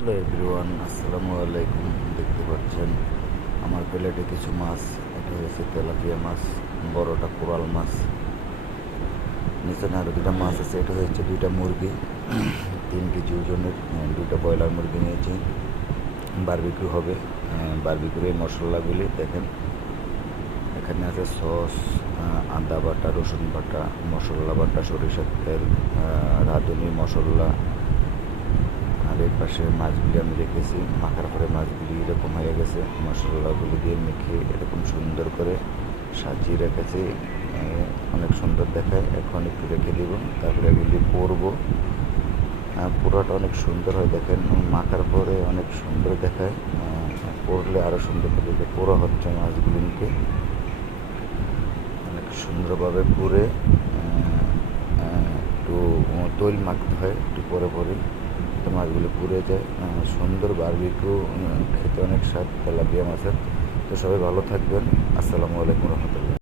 Hello everyone, আসসালামু আলাইকুম। দেখতে পাচ্ছেন আমার প্লেটে কিছু মাছ। এটা হচ্ছে তেলাপিয়া মাছ, বড়টা কোরাল মাছ। নিচে আরও দুটা মাছ আছে। এটা হচ্ছে দুইটা মুরগি, 3 কেজি ওজনের দুইটা ব্রয়লার মুরগি নিয়েছি। বারবিকিউ হবে। বারবিকিউর এই মশলাগুলি দেখেন, এখানে আছে সস, আদা বাটা, রসুন বাটা, মশলা বাটা, সরিষার তেল, রাঁধুনি মশলা। আর এই পাশে মাছগুলি আমি রেখেছি, মাখার পরে মাছগুলি এরকম হয়ে গেছে। মশলাগুলি দিয়ে মেখে এরকম সুন্দর করে সাজিয়ে রেখেছি, অনেক সুন্দর দেখায়। এখন একটু রেখে দেব, তারপরে এগুলি পরবো। পুরোটা অনেক সুন্দর হয় দেখেন, মাখার পরে অনেক সুন্দর দেখায়। পরলে আরও সুন্দর লাগে। পোড়া হচ্ছে মাছগুলিকে অনেক সুন্দরভাবে পুড়ে একটু তৈল মাখতে হয় একটু পরে পরে, তো মাছগুলো পুড়ে যায়। সুন্দর বারবিকিউ, খেতে অনেক স্বাদ তেলাপিয়া মাছের। তো সবাই ভালো থাকবেন। আসসালামু আলাইকুম রহমতুল্লাহ।